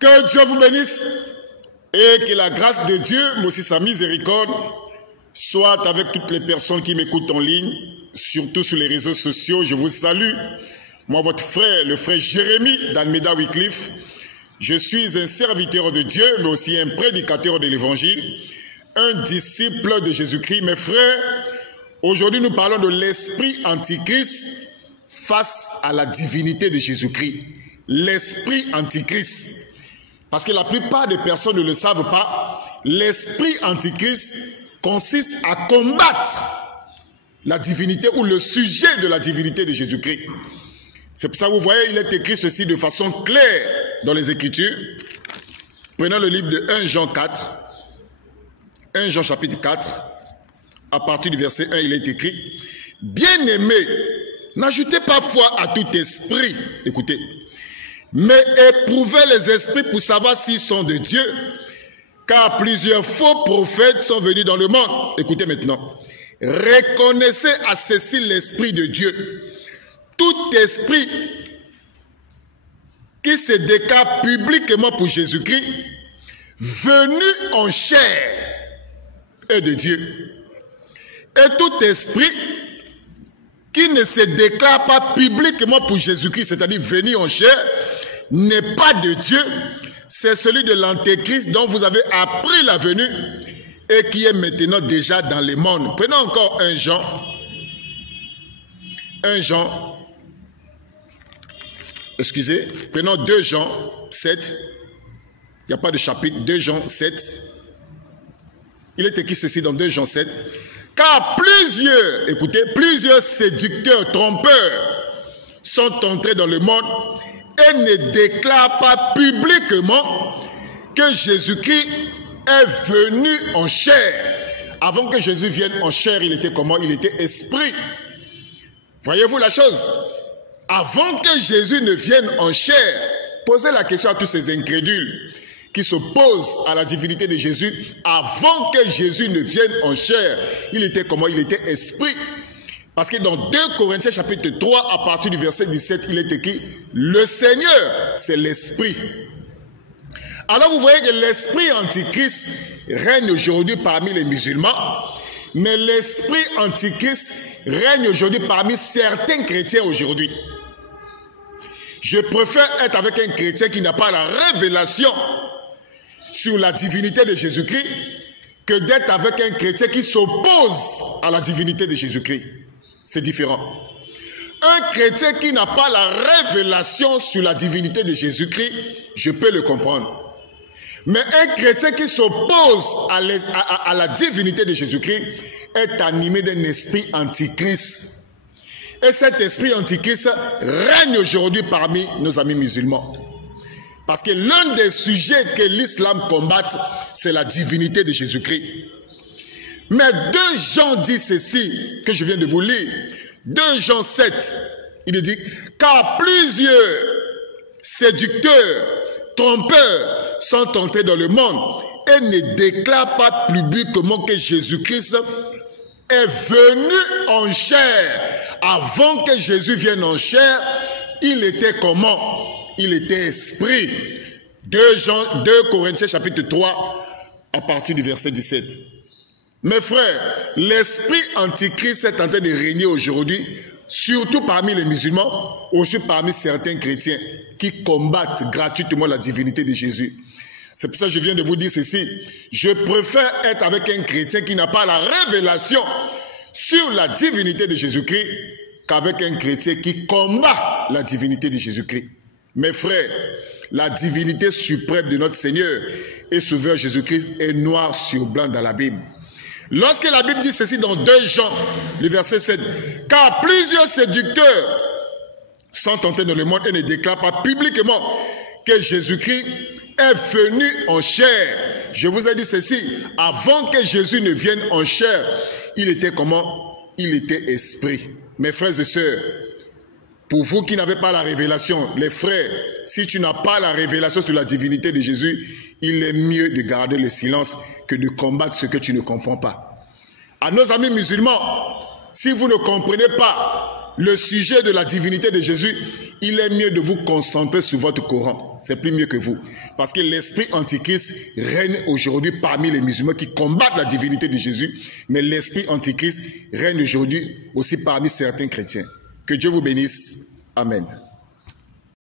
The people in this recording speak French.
Que Dieu vous bénisse et que la grâce de Dieu, mais aussi sa miséricorde, soit avec toutes les personnes qui m'écoutent en ligne, surtout sur les réseaux sociaux. Je vous salue. Moi, votre frère, le frère Jérémie d'Almeida Wycliffe. Je suis un serviteur de Dieu, mais aussi un prédicateur de l'Évangile, un disciple de Jésus-Christ. Mes frères, aujourd'hui nous parlons de l'esprit antichrist face à la divinité de Jésus-Christ. L'esprit antichrist. Parce que la plupart des personnes ne le savent pas. L'esprit antichrist consiste à combattre la divinité ou le sujet de la divinité de Jésus-Christ. C'est pour ça que vous voyez, il est écrit ceci de façon claire dans les Écritures. Prenons le livre de 1 Jean 4. 1 Jean chapitre 4. À partir du verset 1, il est écrit: Bien-aimés, n'ajoutez pas foi à tout esprit. Écoutez. Mais éprouvez les esprits pour savoir s'ils sont de Dieu, car plusieurs faux prophètes sont venus dans le monde. Écoutez maintenant. Reconnaissez à ceci l'esprit de Dieu. Tout esprit qui se déclare publiquement pour Jésus-Christ, venu en chair, est de Dieu. Et tout esprit qui ne se déclare pas publiquement pour Jésus-Christ, c'est-à-dire venu en chair, n'est pas de Dieu. C'est celui de l'Antéchrist dont vous avez appris la venue et qui est maintenant déjà dans les mondes. Prenons encore 1 Jean. 1 Jean. Excusez. Prenons 2 Jean 7. Il n'y a pas de chapitre. 2 Jean 7. Il est écrit ceci dans 2 Jean 7. Car plusieurs, écoutez, plusieurs séducteurs, trompeurs sont entrés dans le monde et ne déclarent pas publiquement que Jésus-Christ est venu en chair. Avant que Jésus vienne en chair, il était comment? Il était esprit. Voyez-vous la chose? Avant que Jésus ne vienne en chair, posez la question à tous ces incrédules qui s'opposent à la divinité de Jésus. Avant que Jésus ne vienne en chair, il était comment? Il était esprit. Parce que dans 2 Corinthiens chapitre 3, à partir du verset 17, il est écrit: le Seigneur, c'est l'esprit. Alors vous voyez que l'esprit antichrist règne aujourd'hui parmi les musulmans, mais l'esprit antichrist règne aujourd'hui parmi certains chrétiens aujourd'hui. Je préfère être avec un chrétien qui n'a pas la révélation sur la divinité de Jésus-Christ que d'être avec un chrétien qui s'oppose à la divinité de Jésus-Christ. C'est différent. Un chrétien qui n'a pas la révélation sur la divinité de Jésus-Christ, je peux le comprendre. Mais un chrétien qui s'oppose à la divinité de Jésus-Christ est animé d'un esprit antichrist. Et cet esprit antichrist règne aujourd'hui parmi nos amis musulmans. Parce que l'un des sujets que l'islam combatte, c'est la divinité de Jésus-Christ. Mais 2 Jean dit ceci, que je viens de vous lire. 2 Jean 7, il dit: car plusieurs séducteurs, trompeurs sont entrés dans le monde et ne déclarent pas publiquement que Jésus-Christ est venu en chair. Avant que Jésus vienne en chair, il était comment? Il était esprit. 2 Corinthiens chapitre 3, à partir du verset 17. Mes frères, l'esprit antichrist est en train de régner aujourd'hui, surtout parmi les musulmans, aussi parmi certains chrétiens qui combattent gratuitement la divinité de Jésus. C'est pour ça que je viens de vous dire ceci. Je préfère être avec un chrétien qui n'a pas la révélation sur la divinité de Jésus-Christ qu'avec un chrétien qui combat la divinité de Jésus-Christ. Mes frères, la divinité suprême de notre Seigneur et Sauveur Jésus-Christ est noir sur blanc dans la Bible. Lorsque la Bible dit ceci dans 2 Jean, le verset 7, car plusieurs séducteurs sont entrés dans le monde et ne déclarent pas publiquement que Jésus-Christ est venu en chair. Je vous ai dit ceci, avant que Jésus ne vienne en chair, il était comment? Il était esprit. Mes frères et sœurs, pour vous qui n'avez pas la révélation, les frères, si tu n'as pas la révélation sur la divinité de Jésus, il est mieux de garder le silence que de combattre ce que tu ne comprends pas. À nos amis musulmans, si vous ne comprenez pas le sujet de la divinité de Jésus, il est mieux de vous concentrer sur votre Coran. C'est plus mieux que vous. Parce que l'esprit antichrist règne aujourd'hui parmi les musulmans qui combattent la divinité de Jésus. Mais l'esprit antichrist règne aujourd'hui aussi parmi certains chrétiens. Que Dieu vous bénisse. Amen.